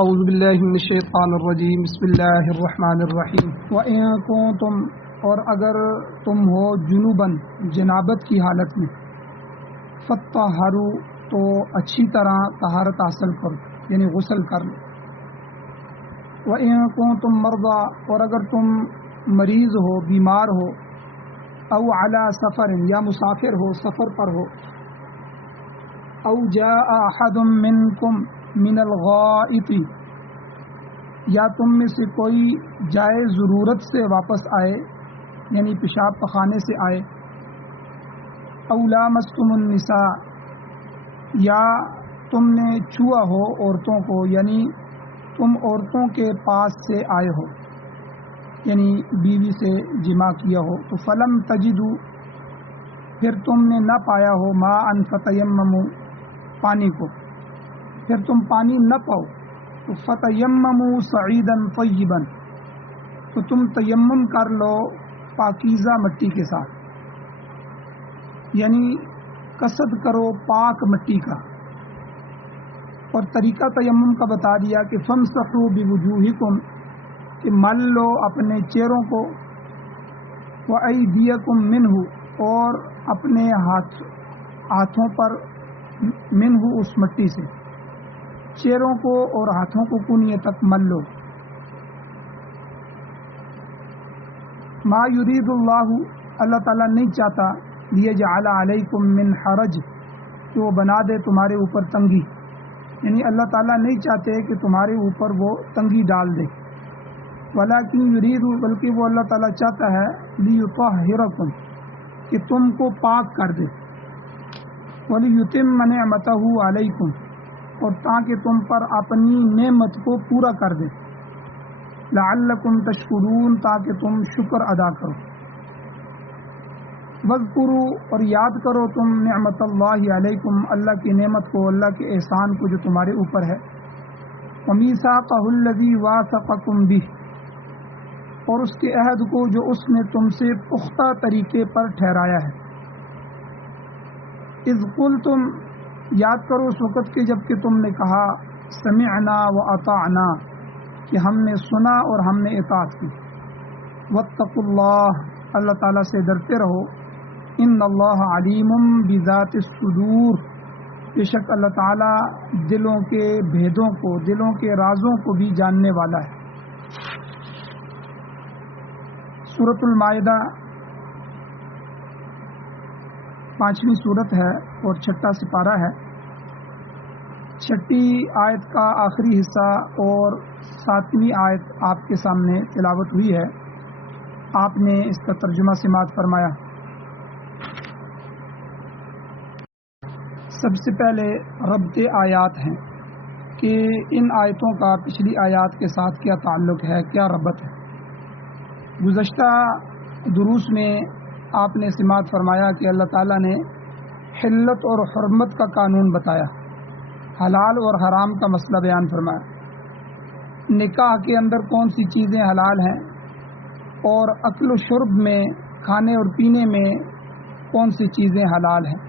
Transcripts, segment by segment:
اعوذ باللہ من الشیطان الرجیم بسم اللہ الرحمن الرحیم وَإِن كُنتُم اور اگر تم ہو جنوباً جنابت کی حالت میں فَطَّهَّرُوا تو اچھی طرح طہارت حاصل کرو یعنی غسل کر لو. وَإِن كُنتُم مَرْضَىٰ اور اگر تم مریض ہو بیمار ہو او علی سفر یا مسافر ہو سفر پر ہو او جاء احد منکم من الغائط یا تم میں سے کوئی جائے ضرورت سے واپس آئے یعنی پیشاب پخانے سے آئے او لامستم النساء یا تم نے چھوا ہو عورتوں کو یعنی تم عورتوں کے پاس سے آئے ہو یعنی بیوی سے جماع کیا ہو تو فلم تجدو پھر تم نے نہ پایا ہو ما ان فتیمموا پانی کو پھر تم پانی نہ پاؤ تو فتیمموا صعیدا طیبا تو تم تیمم کر لو پاکیزہ مٹی کے ساتھ یعنی قصد کرو پاک مٹی کا. اور طریقہ تیمم کا بتا دیا کہ فامسحوا بوجوہکم کہ مل لو اپنے چہروں کو وایدیکم منہ اور اپنے ہاتھوں پر منہ اس مٹی سے چہروں کو اور ہاتھوں کو کونیے تک مل لو. ما یرید اللہ اللہ تعالیٰ نہیں چاہتا لیجعل علیکم من حرج کہ وہ بنا دے تمہارے اوپر تنگی یعنی اللہ تعالیٰ نہیں چاہتے کہ تمہارے اوپر وہ تنگی ڈال دے. ولیکن یرید بلکہ وہ اللہ تعالیٰ چاہتا ہے لیطہرکم کہ تم کو پاک کر دے ولیتم نعمتہ علیکم اور تاکہ تم پر اپنی نعمت کو پورا کر دے لعلکم تشکرون تاکہ تم شکر ادا کرو. واذکروا اور یاد کرو تم نعمت اللہ علیکم اللہ کی نعمت کو اللہ کے احسان کو جو تمہارے اوپر ہے. ومیثاقہ الذی واثقکم بہ اور اس کے عہد کو جو اس نے تم سے پختہ طریقے پر ٹھہرایا ہے. اذ قلتم یاد کرو اس وقت کے جب کہ تم نے کہا سمعنا واطعنا کہ ہم نے سنا اور ہم نے اطاعت کی. واتقوا اللہ اللہ تعالیٰ سے ڈرتے رہو. ان اللہ علیم بذات الصدور بے شک اللہ تعالیٰ دلوں کے بھیدوں کو دلوں کے رازوں کو بھی جاننے والا ہے. سورۃ المائدہ 5ویں سورت ہے اور 6واں سپارہ ہے. 6 آیت کا آخری حصہ اور 7ویں آیت آپ کے سامنے تلاوت ہوئی ہے. آپ نے اس کا ترجمہ سماعت فرمایا. سب سے پہلے ربط آیات ہیں کہ ان آیتوں کا پچھلی آیات کے ساتھ کیا تعلق ہے کیا ربط ہے. گزشتہ دروس میں آپ نے سماعت فرمایا کہ اللہ تعالیٰ نے حلت اور حرمت کا قانون بتایا حلال اور حرام کا مسئلہ بیان فرمایا. نکاح کے اندر کون سی چیزیں حلال ہیں اور اکل و شرب میں کھانے اور پینے میں کون سی چیزیں حلال ہیں.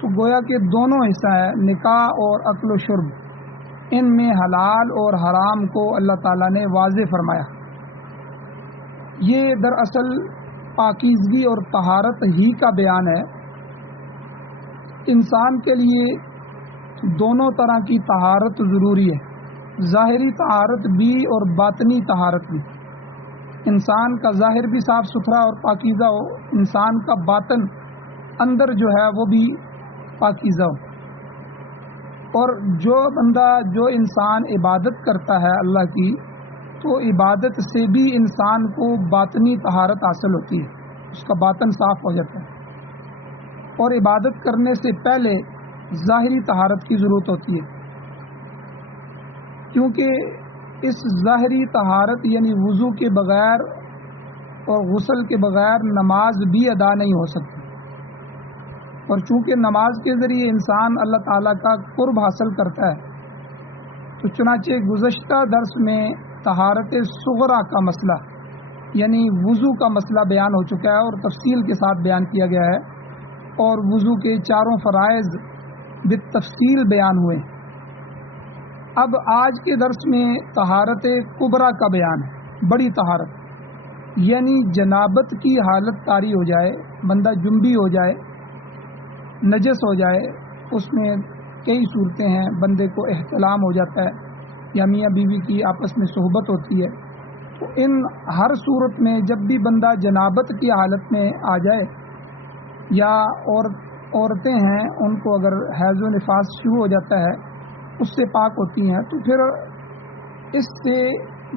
تو گویا کہ دونوں حصہ ہے نکاح اور اکل و شرب ان میں حلال اور حرام کو اللہ تعالیٰ نے واضح فرمایا. یہ دراصل پاکیزگی اور طہارت ہی کا بیان ہے. انسان کے لیے دونوں طرح کی طہارت ضروری ہے ظاہری طہارت بھی اور باطنی طہارت بھی. انسان کا ظاہر بھی صاف ستھرا اور پاکیزہ ہو انسان کا باطن اندر جو ہے وہ بھی پاکیزہ ہو. اور جو انسان عبادت کرتا ہے اللہ کی تو عبادت سے بھی انسان کو باطنی طہارت حاصل ہوتی ہے اس کا باطن صاف ہو جاتا ہے. اور عبادت کرنے سے پہلے ظاہری طہارت کی ضرورت ہوتی ہے کیونکہ اس ظاہری طہارت یعنی وضو کے بغیر اور غسل کے بغیر نماز بھی ادا نہیں ہو سکتی. اور چونکہ نماز کے ذریعے انسان اللہ تعالیٰ کا قرب حاصل کرتا ہے تو چنانچہ گزشتہ درس میں طہارت صغرا کا مسئلہ یعنی وضو کا مسئلہ بیان ہو چکا ہے اور تفصیل کے ساتھ بیان کیا گیا ہے اور وضو کے چاروں فرائض بالتفصیل بیان ہوئے. اب آج کے درس میں طہارت کبریٰ کا بیان ہے، بڑی طہارت، یعنی جنابت کی حالت طاری ہو جائے، بندہ جنبی ہو جائے، نجس ہو جائے، اس میں کئی صورتیں ہیں، بندے کو احتلام ہو جاتا ہے یا میاں بیوی کی آپس میں صحبت ہوتی ہے، تو ان ہر صورت میں جب بھی بندہ جنابت کی حالت میں آ جائے یا عورتیں ہیں ان کو اگر حیض و نفاس شروع ہو جاتا ہے، اس سے پاک ہوتی ہیں، تو پھر اس سے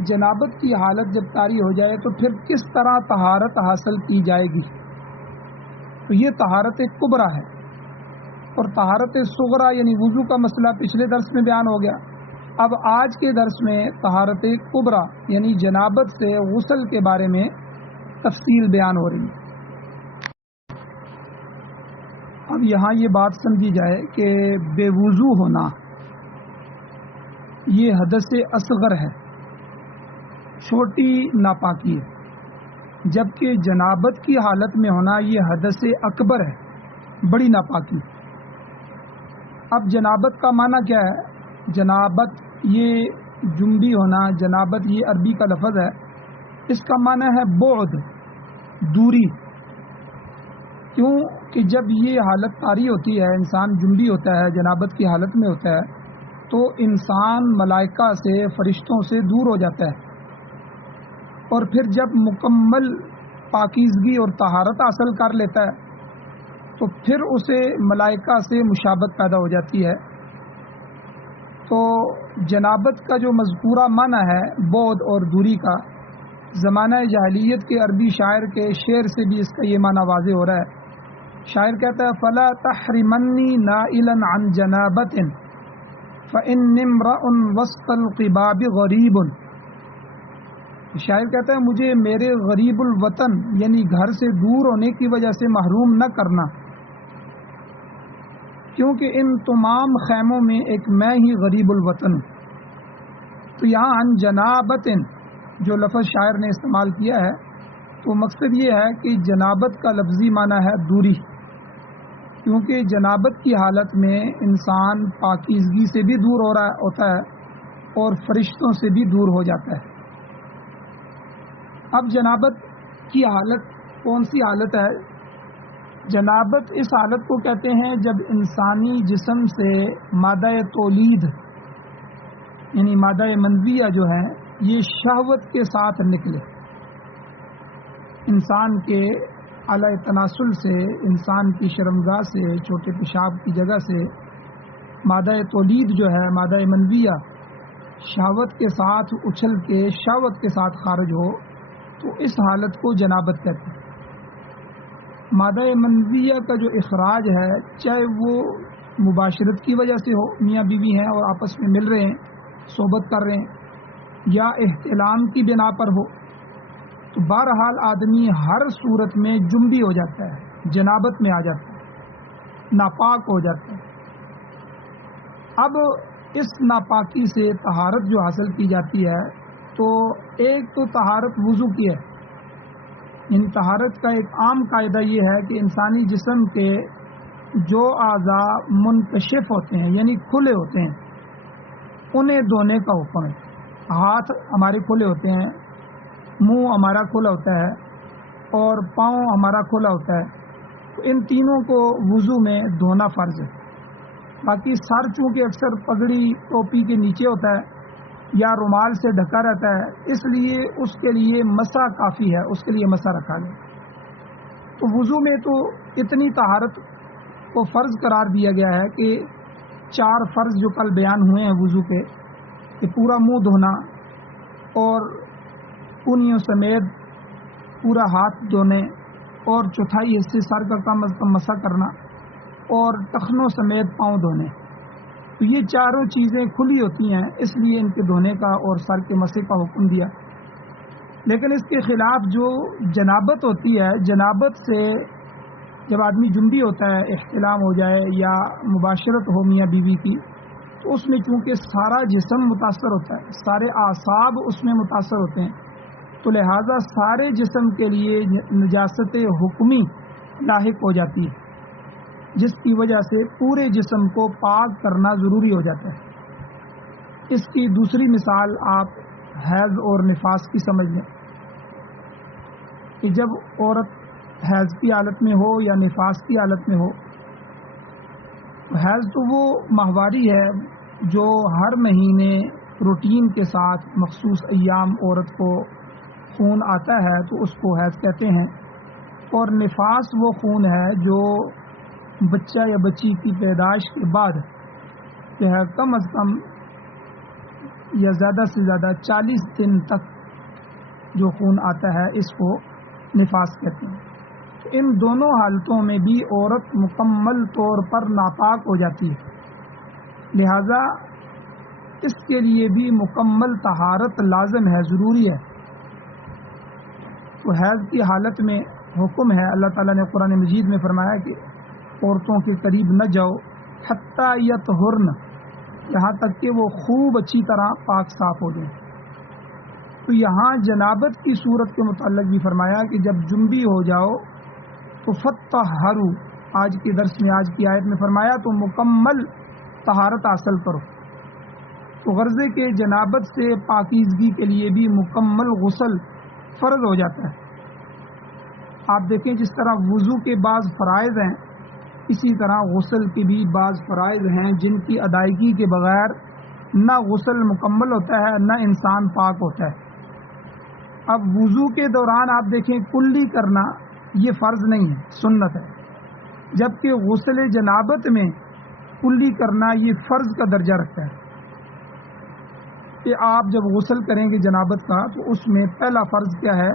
جنابت کی حالت جب طاری ہو جائے تو پھر کس طرح طہارت حاصل کی جائے گی، تو یہ طہارت کبریٰ ہے۔ اور طہارت صغریٰ یعنی وضو کا مسئلہ پچھلے درس میں بیان ہو گیا، اب آج کے درس میں طہارت کبریٰ یعنی جنابت سے غسل کے بارے میں تفصیل بیان ہو رہی ہے۔ اب یہاں یہ بات سمجھی جائے کہ بے وضو ہونا یہ حدث اصغر ہے، چھوٹی ناپاکی ہے، جبکہ جنابت کی حالت میں ہونا یہ حدث اکبر ہے، بڑی ناپاکی۔ اب جنابت کا معنی کیا ہے؟ جنابت یہ جنبی ہونا، جنابت یہ عربی کا لفظ ہے، اس کا معنی ہے بعد، دوری۔ کیوں کہ جب یہ حالت طاری ہوتی ہے، انسان جنبی ہوتا ہے، جنابت کی حالت میں ہوتا ہے، تو انسان ملائکہ سے، فرشتوں سے دور ہو جاتا ہے، اور پھر جب مکمل پاکیزگی اور طہارت حاصل کر لیتا ہے تو پھر اسے ملائکہ سے مشابہت پیدا ہو جاتی ہے۔ تو جنابت کا جو مذکورہ معنی ہے بعد اور دوری کا، زمانہ جاہلیت کے عربی شاعر کے شعر سے بھی اس کا یہ معنی واضح ہو رہا ہے۔ شاعر کہتا ہے فَلَا تَحْرِمَنِّي نَائِلًا عَنْ جَنَابَةٍ فَإِنِّ امْرَأٌ وَسْطَ الْقِبَابِ غَرِيبٌ۔ شاعر کہتا ہے مجھے میرے غریب الوطن یعنی گھر سے دور ہونے کی وجہ سے محروم نہ کرنا، کیونکہ ان تمام خیموں میں ایک میں ہی غریب الوطن ہوں۔ تو یہاں عن جنابت جو لفظ شاعر نے استعمال کیا ہے، تو مقصد یہ ہے کہ جنابت کا لفظی معنی ہے دوری، کیونکہ جنابت کی حالت میں انسان پاکیزگی سے بھی دور ہو رہا ہوتا ہے اور فرشتوں سے بھی دور ہو جاتا ہے۔ اب جنابت کی حالت کون سی حالت ہے؟ جنابت اس حالت کو کہتے ہیں جب انسانی جسم سے مادہ تولید یعنی مادہ منویہ جو ہے یہ شہوت کے ساتھ نکلے، انسان کے اعلی تناسل سے، انسان کی شرمگاہ سے، چھوٹے پیشاب کی جگہ سے مادہ تولید جو ہے مادہ منویہ شہوت کے ساتھ اچھل کے شہوت کے ساتھ خارج ہو، تو اس حالت کو جنابت کہتے ہیں۔ مادہ منویہ کا جو اخراج ہے، چاہے وہ مباشرت کی وجہ سے ہو، میاں بیوی ہیں اور آپس میں مل رہے ہیں، صحبت کر رہے ہیں، یا احتلام کی بنا پر ہو، تو بہرحال آدمی ہر صورت میں جنبی ہو جاتا ہے، جنابت میں آ جاتا ہے، ناپاک ہو جاتا ہے۔ اب اس ناپاکی سے طہارت جو حاصل کی جاتی ہے، تو ایک تو طہارت وضو کی ہے، یعنی طہارت کا ایک عام قاعدہ یہ ہے کہ انسانی جسم کے جو اعضاء منکشف ہوتے ہیں یعنی کھلے ہوتے ہیں انہیں دھونے کا حکم ہے۔ ہاتھ ہمارے کھلے ہوتے ہیں، منہ ہمارا کھلا ہوتا ہے اور پاؤں ہمارا کھلا ہوتا ہے، تو ان تینوں کو وضو میں دھونا فرض ہے۔ باقی سر چونکہ اکثر پگڑی ٹوپی کے نیچے ہوتا ہے یا رومال سے ڈھکا رہتا ہے، اس لیے اس کے لیے مسح کافی ہے، اس کے لیے مسح رکھا گیا۔ تو وضو میں تو اتنی طہارت کو فرض قرار دیا گیا ہے کہ 4 فرض جو کل بیان ہوئے ہیں وضو کے، کہ پورا منہ دھونا اور کونیوں سمیت پورا ہاتھ دھونے اور چوتھائی حصے سر کا کم از کم مسح کرنا اور ٹخنوں سمیت پاؤں دھونے، تو یہ چاروں چیزیں کھلی ہوتی ہیں، اس لیے ان کے دھونے کا اور سر کے مسح کا حکم دیا۔ لیکن اس کے خلاف جو جنابت ہوتی ہے، جنابت سے جب آدمی جنبی ہوتا ہے، احتلام ہو جائے یا مباشرت ہو میاں بیوی کی، تو اس میں چونکہ سارا جسم متاثر ہوتا ہے، سارے اعصاب اس میں متاثر ہوتے ہیں، تو لہٰذا سارے جسم کے لیے نجاست حکمی لاحق ہو جاتی ہے، جس کی وجہ سے پورے جسم کو پاک کرنا ضروری ہو جاتا ہے۔ اس کی دوسری مثال آپ حیض اور نفاس کی سمجھ لیں کہ جب عورت حیض کی حالت میں ہو یا نفاس کی حالت میں ہو، حیض تو وہ ماہواری ہے جو ہر مہینے روٹین کے ساتھ مخصوص ایام عورت کو خون آتا ہے تو اس کو حیض کہتے ہیں، اور نفاس وہ خون ہے جو بچہ یا بچی کی پیدائش کے بعد جو ہے کم از کم یا زیادہ سے زیادہ 40 دن تک جو خون آتا ہے اس کو نفاس کہتے ہیں۔ ان دونوں حالتوں میں بھی عورت مکمل طور پر ناپاک ہو جاتی ہے، لہذا اس کے لیے بھی مکمل طہارت لازم ہے، ضروری ہے۔ تو حیض کی حالت میں حکم ہے، اللہ تعالیٰ نے قرآن مجید میں فرمایا کہ عورتوں کے قریب نہ جاؤ حتی یطہرن، یہاں تک کہ وہ خوب اچھی طرح پاک صاف ہو جائیں۔ تو یہاں جنابت کی صورت کے متعلق بھی فرمایا کہ جب جنبی ہو جاؤ تو فطہروا، آج کے درس میں آج کی آیت میں فرمایا تو مکمل طہارت حاصل کرو۔ تو غرضے کے جنابت سے پاکیزگی کے لیے بھی مکمل غسل فرض ہو جاتا ہے۔ آپ دیکھیں جس طرح وضو کے بعض فرائض ہیں، اسی طرح غسل کے بھی بعض فرائض ہیں جن کی ادائیگی کے بغیر نہ غسل مکمل ہوتا ہے نہ انسان پاک ہوتا ہے۔ اب وضو کے دوران آپ دیکھیں کلی کرنا یہ فرض نہیں ہے، سنت ہے، جبکہ غسل جنابت میں کلی کرنا یہ فرض کا درجہ رکھتا ہے کہ آپ جب غسل کریں گے جنابت کا تو اس میں پہلا فرض کیا ہے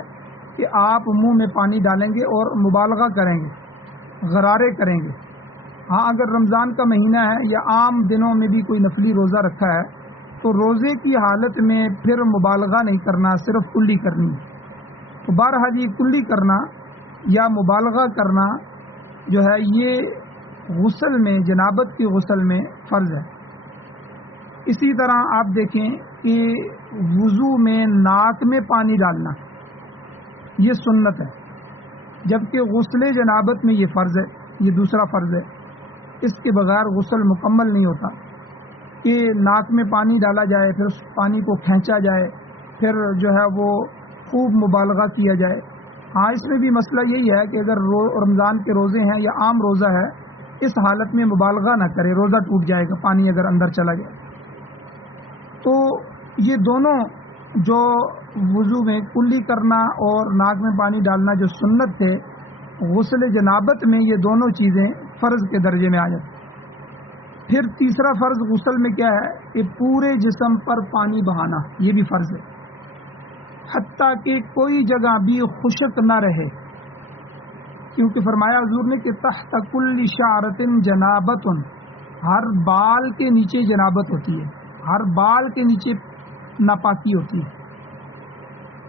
کہ آپ منہ میں پانی ڈالیں گے اور مبالغہ کریں گے، غرارے کریں گے۔ ہاں اگر رمضان کا مہینہ ہے یا عام دنوں میں بھی کوئی نفلی روزہ رکھا ہے تو روزے کی حالت میں پھر مبالغہ نہیں کرنا، صرف کلی کرنی ہے۔ تو بہرحال یہ کلی کرنا یا مبالغہ کرنا جو ہے یہ غسل میں، جنابت کی غسل میں فرض ہے۔ اسی طرح آپ دیکھیں کہ وضو میں ناک میں پانی ڈالنا یہ سنت ہے، جبکہ غسل جنابت میں یہ فرض ہے، یہ دوسرا فرض ہے۔ اس کے بغیر غسل مکمل نہیں ہوتا کہ ناک میں پانی ڈالا جائے، پھر اس پانی کو کھینچا جائے، پھر جو ہے وہ خوب مبالغہ کیا جائے۔ ہاں اس میں بھی مسئلہ یہی ہے کہ اگر رمضان کے روزے ہیں یا عام روزہ ہے، اس حالت میں مبالغہ نہ کرے، روزہ ٹوٹ جائے گا پانی اگر اندر چلا جائے۔ تو یہ دونوں جو وضو میں کلی کرنا اور ناک میں پانی ڈالنا جو سنت تھے، غسل جنابت میں یہ دونوں چیزیں فرض کے درجے میں آ جاتی۔ پھر تیسرا فرض غسل میں کیا ہے کہ پورے جسم پر پانی بہانا، یہ بھی فرض ہے، حتیٰ کہ کوئی جگہ بھی خشک نہ رہے، کیونکہ فرمایا حضور نے کہ تحت کل شعرۃ جنابۃ، ہر بال کے نیچے جنابت ہوتی ہے، ہر بال کے نیچے ناپاکی ہوتی ہے۔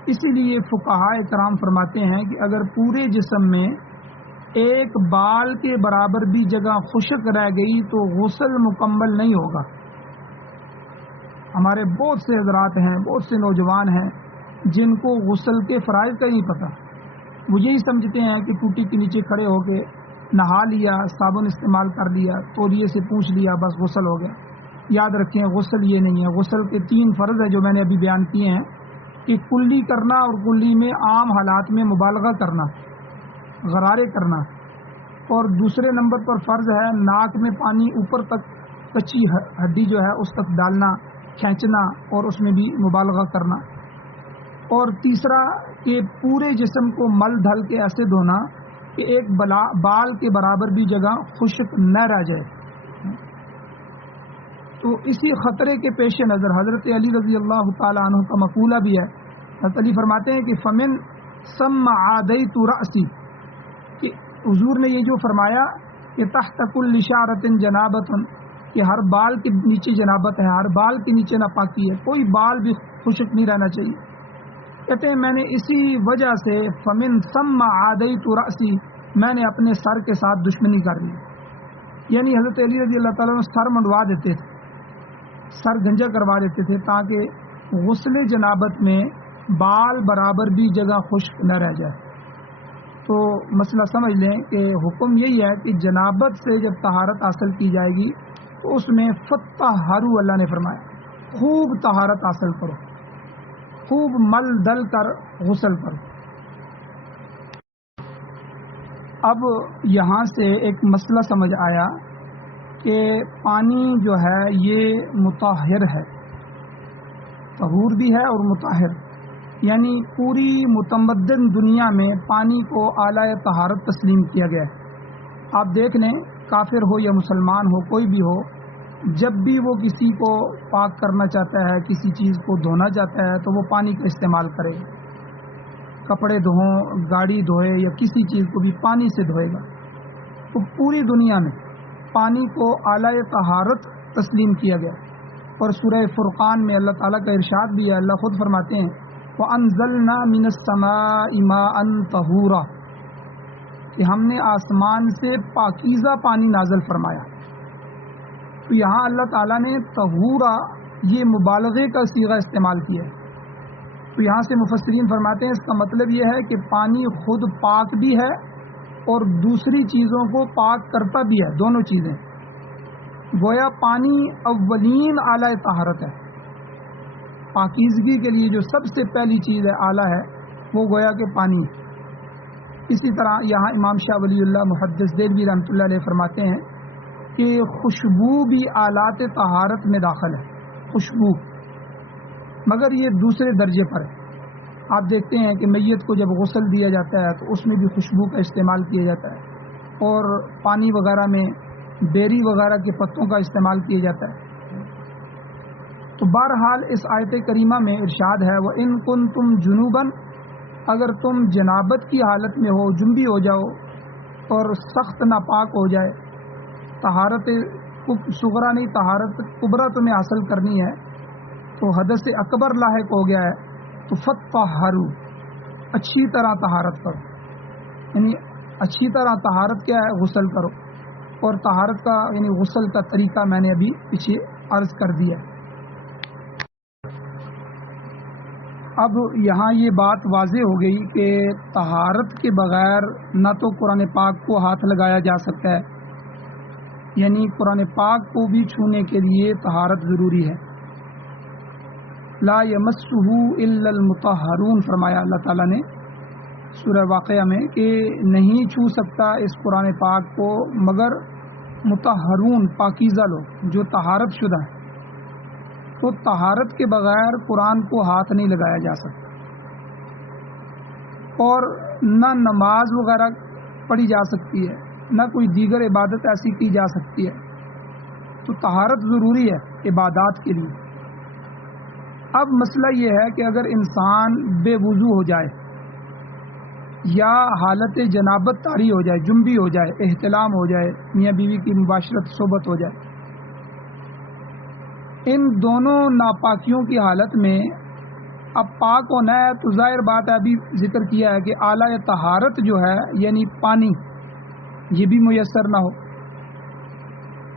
اسی لیے فقہاء کرام فرماتے ہیں کہ اگر پورے جسم میں ایک بال کے برابر بھی جگہ خشک رہ گئی تو غسل مکمل نہیں ہوگا۔ ہمارے بہت سے حضرات ہیں، بہت سے نوجوان ہیں جن کو غسل کے فرائض کا نہیں پتہ، وہ یہی سمجھتے ہیں کہ ٹوٹی کے نیچے کھڑے ہو کے نہا لیا، صابن استعمال کر لیا، تولیے سے پوچھ لیا، بس غسل ہو گیا۔ یاد رکھیں غسل یہ نہیں ہے۔ غسل کے 3 فرض ہیں جو میں نے ابھی بیان کیے ہیں کہ کلی کرنا، اور کلی میں عام حالات میں مبالغہ کرنا، غرارے کرنا، اور دوسرے نمبر پر فرض ہے ناک میں پانی اوپر تک کچی ہڈی جو ہے اس تک ڈالنا، کھینچنا اور اس میں بھی مبالغہ کرنا، اور تیسرا کہ پورے جسم کو مل دھل کے ایسے دھونا کہ ایک بال کے برابر بھی جگہ خشک نہ رہ جائے۔ تو اسی خطرے کے پیش نظر حضرت علی رضی اللہ تعالی عنہ کا مقولہ بھی ہے، حضرت علی فرماتے ہیں کہ فمن ثم عادیت رأسی، کہ حضور نے یہ جو فرمایا کہ تحت کل شعرۃ جنابۃ، کہ ہر بال کے نیچے جنابت ہے، ہر بال کے نیچے ناپاکی ہے، کوئی بال بھی خشک نہیں رہنا چاہیے۔ کہتے ہیں میں نے اسی وجہ سے فمن ثم عادیت رأسی، میں نے اپنے سر کے ساتھ دشمنی کر لی، یعنی حضرت علی رضی اللہ تعالیٰ عنہ سر منڈوا دیتے تھے، سر گنجا کروا دیتے تھے تاکہ غسل جنابت میں بال برابر بھی جگہ خشک نہ رہ جائے۔ تو مسئلہ سمجھ لیں کہ حکم یہی ہے کہ جنابت سے جب طہارت حاصل کی جائے گی تو اس میں فطہروا اللہ نے فرمایا خوب طہارت حاصل کرو، خوب مل دل کر غسل کرو۔ اب یہاں سے ایک مسئلہ سمجھ آیا کہ پانی جو ہے یہ مطہر ہے، طہور بھی ہے اور مطہر، یعنی پوری متمدن دنیا میں پانی کو اعلیٰ طہارت تسلیم کیا گیا ہے۔ آپ دیکھ لیں، کافر ہو یا مسلمان ہو، کوئی بھی ہو، جب بھی وہ کسی کو پاک کرنا چاہتا ہے، کسی چیز کو دھونا چاہتا ہے تو وہ پانی کا استعمال کرے، کپڑے دھویں، گاڑی دھوئے یا کسی چیز کو بھی پانی سے دھوئے گا۔ تو پوری دنیا میں پانی کو اعلیٰ طہارت تسلیم کیا گیا، اور سورہ فرقان میں اللہ تعالیٰ کا ارشاد بھی ہے، اللہ خود فرماتے ہیں وَأَنزَلْنَا مِنَ السَّمَاءِ مَاءً طَهُورًا، کہ ہم نے آسمان سے پاکیزہ پانی نازل فرمایا۔ تو یہاں اللہ تعالیٰ نے طہورا یہ مبالغے کا صیغہ استعمال کیا ہے۔ تو یہاں سے مفسرین فرماتے ہیں اس کا مطلب یہ ہے کہ پانی خود پاک بھی ہے اور دوسری چیزوں کو پاک کرتا بھی ہے، دونوں چیزیں۔ گویا پانی اولین اعلیٰ طہارت ہے، پاکیزگی کے لیے جو سب سے پہلی چیز ہے، اعلیٰ ہے، وہ گویا کہ پانی۔ اسی طرح یہاں امام شاہ ولی اللہ محدث دہلوی رحمۃ اللہ علیہ فرماتے ہیں کہ خوشبو بھی آلات طہارت میں داخل ہے، خوشبو، مگر یہ دوسرے درجے پر ہے۔ آپ دیکھتے ہیں کہ میت کو جب غسل دیا جاتا ہے تو اس میں بھی خوشبو کا استعمال کیا جاتا ہے، اور پانی وغیرہ میں بیری وغیرہ کے پتوں کا استعمال کیا جاتا ہے۔ تو بہرحال اس آیت کریمہ میں ارشاد ہے وَإِن كُنتُمْ جُنُوبًا، اگر تم جنابت کی حالت میں ہو، جنبی ہو جاؤ اور سخت ناپاک ہو جائے، طہارت صغرا نہیں طہارت کبریٰ تمہیں حاصل کرنی ہے، تو حدث اکبر لاحق ہو گیا ہے، تو فَطَّہَّرُوا، اچھی طرح طہارت کرو، یعنی اچھی طرح طہارت کیا ہے؟ غسل کرو، اور طہارت کا یعنی غسل کا طریقہ میں نے ابھی پیچھے عرض کر دیا۔ اب یہاں یہ بات واضح ہو گئی کہ طہارت کے بغیر نہ تو قرآن پاک کو ہاتھ لگایا جا سکتا ہے، یعنی قرآن پاک کو بھی چھونے کے لیے طہارت ضروری ہے۔ لا یمسہ الا المطہرون فرمایا اللہ تعالیٰ نے سورہ واقعہ میں کہ نہیں چھو سکتا اس قرآن پاک کو مگر مطہرون، پاکیزہ لوگ جو طہارت شدہ ہیں۔ تو طہارت کے بغیر قرآن کو ہاتھ نہیں لگایا جا سکتا، اور نہ نماز وغیرہ پڑھی جا سکتی ہے، نہ کوئی دیگر عبادت ایسی کی جا سکتی ہے۔ تو طہارت ضروری ہے عبادات کے لیے۔ اب مسئلہ یہ ہے کہ اگر انسان بے وضو ہو جائے یا حالت جنابت طاری ہو جائے، جنبی ہو جائے، احتلام ہو جائے، میاں بیوی کی مباشرت صحبت ہو جائے، ان دونوں ناپاکیوں کی حالت میں اب پاک ہونا ہے، تو ظاہر بات ہے ابھی ذکر کیا ہے کہ اعلیٰ طہارت جو ہے یعنی پانی، یہ بھی میسر نہ ہو،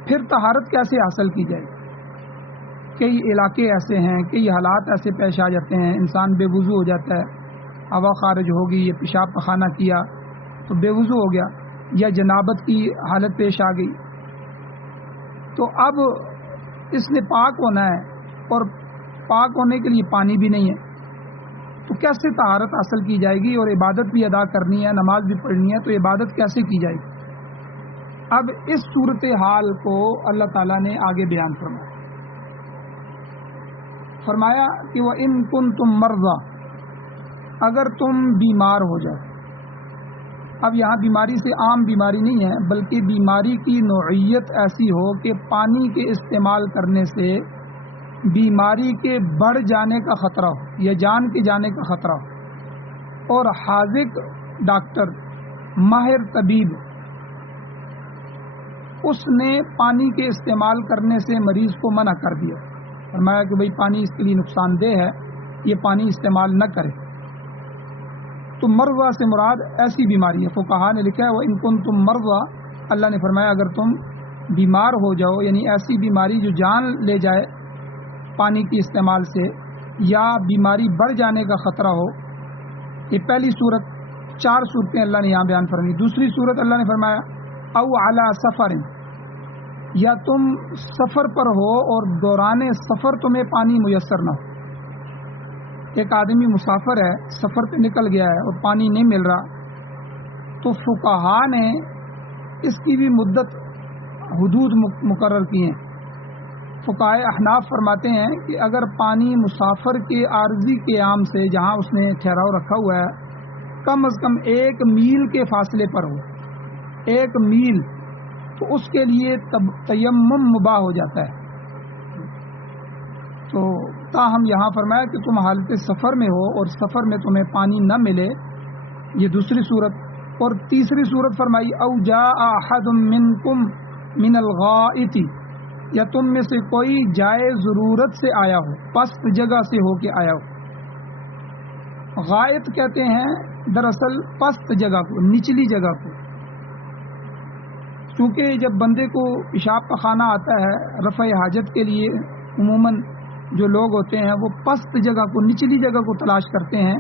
پھر طہارت کیسے حاصل کی جائے؟ کئی علاقے ایسے ہیں، کئی حالات ایسے پیش آ جاتے ہیں، انسان بے وضو ہو جاتا ہے، ہوا خارج ہوگی یا پیشاب پخانہ کیا تو بے وضو ہو گیا، یا جنابت کی حالت پیش آ گئی، تو اب اس نے پاک ہونا ہے اور پاک ہونے کے لیے پانی بھی نہیں ہے، تو کیسے طہارت حاصل کی جائے گی؟ اور عبادت بھی ادا کرنی ہے، نماز بھی پڑھنی ہے، تو عبادت کیسے کی جائے گی؟ اب اس صورتحال کو اللہ تعالیٰ نے آگے بیان فرمایا کہ وَإِن كُنتُم مَّرْضَىٰ، اگر تم بیمار ہو جائے۔ اب یہاں بیماری سے عام بیماری نہیں ہے، بلکہ بیماری کی نوعیت ایسی ہو کہ پانی کے استعمال کرنے سے بیماری کے بڑھ جانے کا خطرہ ہو یا جان کے جانے کا خطرہ ہو، اور حاذق ڈاکٹر، ماہر طبیب، اس نے پانی کے استعمال کرنے سے مریض کو منع کر دیا، فرمایا کہ بھئی پانی اس کے لیے نقصان دہ ہے، یہ پانی استعمال نہ کرے۔ تو مرضى سے مراد ایسی بیماری ہے، فقہا نے لکھا ہے وَإِن كُنتُم مَّرْضَىٰ، اللہ نے فرمایا اگر تم بیمار ہو جاؤ، یعنی ایسی بیماری جو جان لے جائے پانی کے استعمال سے، یا بیماری بڑھ جانے کا خطرہ ہو۔ یہ پہلی صورت، 4 صورتیں اللہ نے یہاں بیان فرمائی۔ دوسری صورت اللہ نے فرمایا او علی سفر، یا تم سفر پر ہو اور دوران سفر تمہیں پانی میسر نہ ہو. ایک آدمی مسافر ہے، سفر پہ نکل گیا ہے اور پانی نہیں مل رہا، تو فقہا نے اس کی بھی مدت حدود مقرر کی ہیں. فقہائے احناف فرماتے ہیں کہ اگر پانی مسافر کے عارضی قیام سے جہاں اس نے ٹھہراؤ رکھا ہوا ہے کم از کم 1 میل کے فاصلے پر ہو، 1 میل، تو اس کے لیے تیمم مباح ہو جاتا ہے. تو تاہم یہاں فرمایا کہ تم حالت سفر میں ہو اور سفر میں تمہیں پانی نہ ملے، یہ دوسری صورت. اور تیسری صورت فرمائی او جاء احد منکم من الغائط، یا تم میں سے کوئی جائے ضرورت سے آیا ہو، پست جگہ سے ہو کے آیا ہو. غائط کہتے ہیں دراصل پست جگہ کو، نچلی جگہ کو. چونکہ جب بندے کو پیشاب پخانہ آتا ہے رفع حاجت کے لیے، عموماً جو لوگ ہوتے ہیں وہ پست جگہ کو، نچلی جگہ کو تلاش کرتے ہیں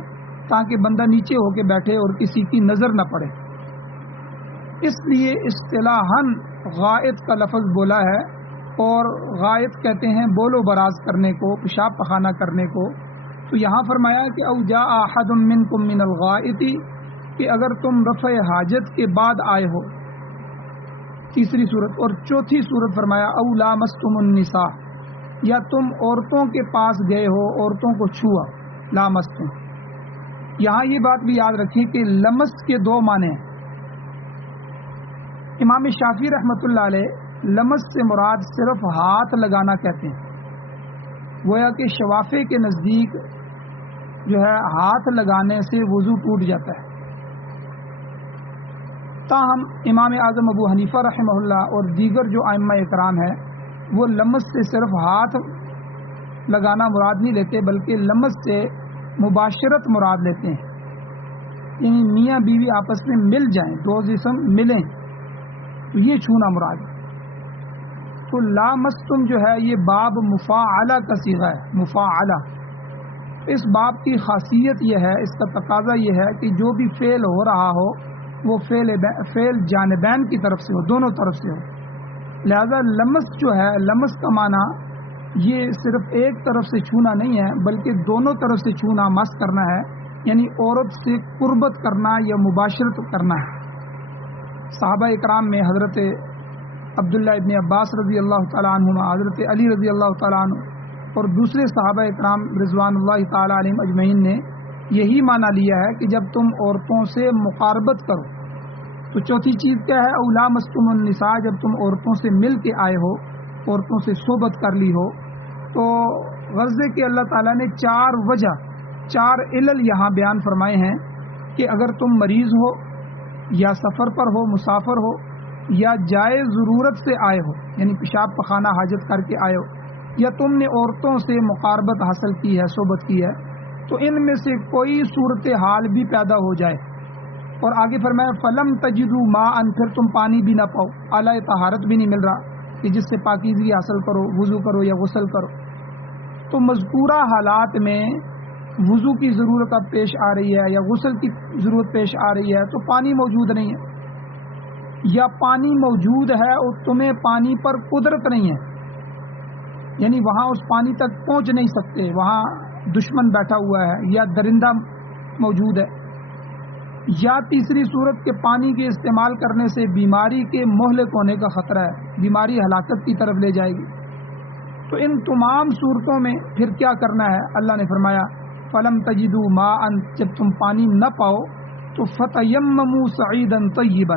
تاکہ بندہ نیچے ہو کے بیٹھے اور کسی کی نظر نہ پڑے. اس لیے اصطلاحاً غائط کا لفظ بولا ہے، اور غائط کہتے ہیں بول و براز کرنے کو، پیشاب پخانہ کرنے کو. تو یہاں فرمایا کہ او جاء احد منکم من الغائط، کہ اگر تم رفع حاجت کے بعد آئے ہو، تیسری صورت. اور چوتھی صورت فرمایا او لامستم النساء، یا تم عورتوں کے پاس گئے ہو، عورتوں کو چھوا، لامستم. یہاں یہ بات بھی یاد رکھیں کہ لمس کے 2 معنی ہیں. امام شافعی رحمۃ اللہ علیہ لمس سے مراد صرف ہاتھ لگانا کہتے ہیں. گویا کہ شوافے کے نزدیک جو ہے ہاتھ لگانے سے وضو ٹوٹ جاتا ہے. تاہم امام اعظم ابو حنیفہ رحمہ اللہ اور دیگر جو ائمہ اکرام ہیں وہ لمس سے صرف ہاتھ لگانا مراد نہیں لیتے، بلکہ لمس سے مباشرت مراد لیتے ہیں. یعنی میاں بیوی آپس میں مل جائیں، 2 جسم ملیں، تو یہ چھونا مراد ہے. تو لامستم جو ہے یہ باب مفاعلہ کا صیغہ ہے، مفاعلہ. اس باب کی خاصیت یہ ہے، اس کا تقاضا یہ ہے کہ جو بھی فعل ہو رہا ہو وہ فعل جانبین کی طرف سے ہو، دونوں طرف سے ہو. لہذا لمس جو ہے، لمس کا معنی یہ صرف ایک طرف سے چھونا نہیں ہے بلکہ دونوں طرف سے چھونا، مس کرنا ہے، یعنی عورت سے قربت کرنا یا مباشرت کرنا ہے. صحابہ اکرام میں حضرت عبداللہ ابن عباس رضی اللہ تعالیٰ عنہما، حضرت علی رضی اللہ تعالیٰ عنہ اور دوسرے صحابہ اکرام رضوان اللہ تعالیٰ علیہم اجمعین نے یہی معنی لیا ہے کہ جب تم عورتوں سے مقاربت کرو. تو چوتھی چیز کیا ہے؟ او لامستم النساء، جب تم عورتوں سے مل کے آئے ہو، عورتوں سے صحبت کر لی ہو. تو غرض کہ اللہ تعالیٰ نے 4 وجہ، 4 علل یہاں بیان فرمائے ہیں کہ اگر تم مریض ہو یا سفر پر ہو، مسافر ہو، یا جائے ضرورت سے آئے ہو، یعنی پیشاب پخانہ حاجت کر کے آئے ہو، یا تم نے عورتوں سے مقاربت حاصل کی ہے، صحبت کی ہے، تو ان میں سے کوئی صورتحال بھی پیدا ہو جائے. اور آگے فرمایا فلم تجدوا ماء، پھر تم پانی بھی نہ پاؤ، اعلی طہارت بھی نہیں مل رہا کہ جس سے پاکیزگی حاصل کرو، وضو کرو یا غسل کرو. تو مذکورہ حالات میں وضو کی ضرورت اب پیش آ رہی ہے یا غسل کی ضرورت پیش آ رہی ہے تو پانی موجود نہیں ہے، یا پانی موجود ہے اور تمہیں پانی پر قدرت نہیں ہے، یعنی وہاں اس پانی تک پہنچ نہیں سکتے، وہاں دشمن بیٹھا ہوا ہے یا درندہ موجود ہے، یا تیسری صورت کے پانی کے استعمال کرنے سے بیماری کے مہلک ہونے کا خطرہ ہے، بیماری ہلاکت کی طرف لے جائے گی. تو ان تمام صورتوں میں پھر کیا کرنا ہے؟ اللہ نے فرمایا فلم تجدوا ماء، جب تم پانی نہ پاؤ تو فتیمموا صعیدا طیبا،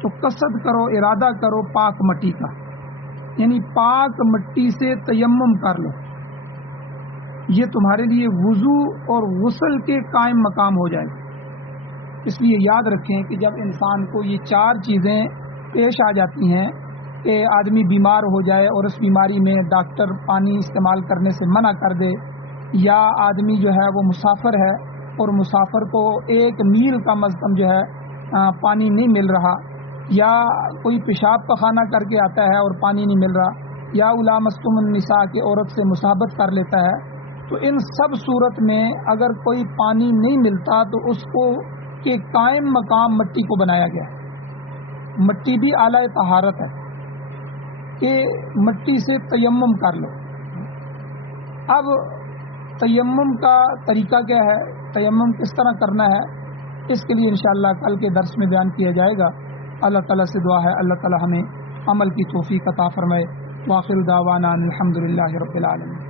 تو قصد کرو، ارادہ کرو پاک مٹی کا، یعنی پاک مٹی سے تیمم کر لو. یہ تمہارے لیے وضو اور غسل کے قائم مقام ہو جائے گا. اس لیے یاد رکھیں کہ جب انسان کو یہ 4 چیزیں پیش آ جاتی ہیں کہ آدمی بیمار ہو جائے اور اس بیماری میں ڈاکٹر پانی استعمال کرنے سے منع کر دے، یا آدمی جو ہے وہ مسافر ہے اور مسافر کو 1 میل کا از کم جو ہے پانی نہیں مل رہا، یا کوئی پیشاب پخانہ کر کے آتا ہے اور پانی نہیں مل رہا، یا لامستم النساء کی عورت سے مصاحبت کر لیتا ہے، تو ان سب صورت میں اگر کوئی پانی نہیں ملتا تو اس کو کہ قائم مقام مٹی کو بنایا گیا. مٹی بھی اعلی طہارت ہے، کہ مٹی سے تیمم کر لو. اب تیمم کا طریقہ کیا ہے، تیمم کس طرح کرنا ہے، اس کے لیے انشاءاللہ کل کے درس میں بیان کیا جائے گا. اللہ تعالیٰ سے دعا ہے اللہ تعالیٰ ہمیں عمل کی توفیق عطا فرمائے. وآخر دعوانا الحمدللہ رب العالمین.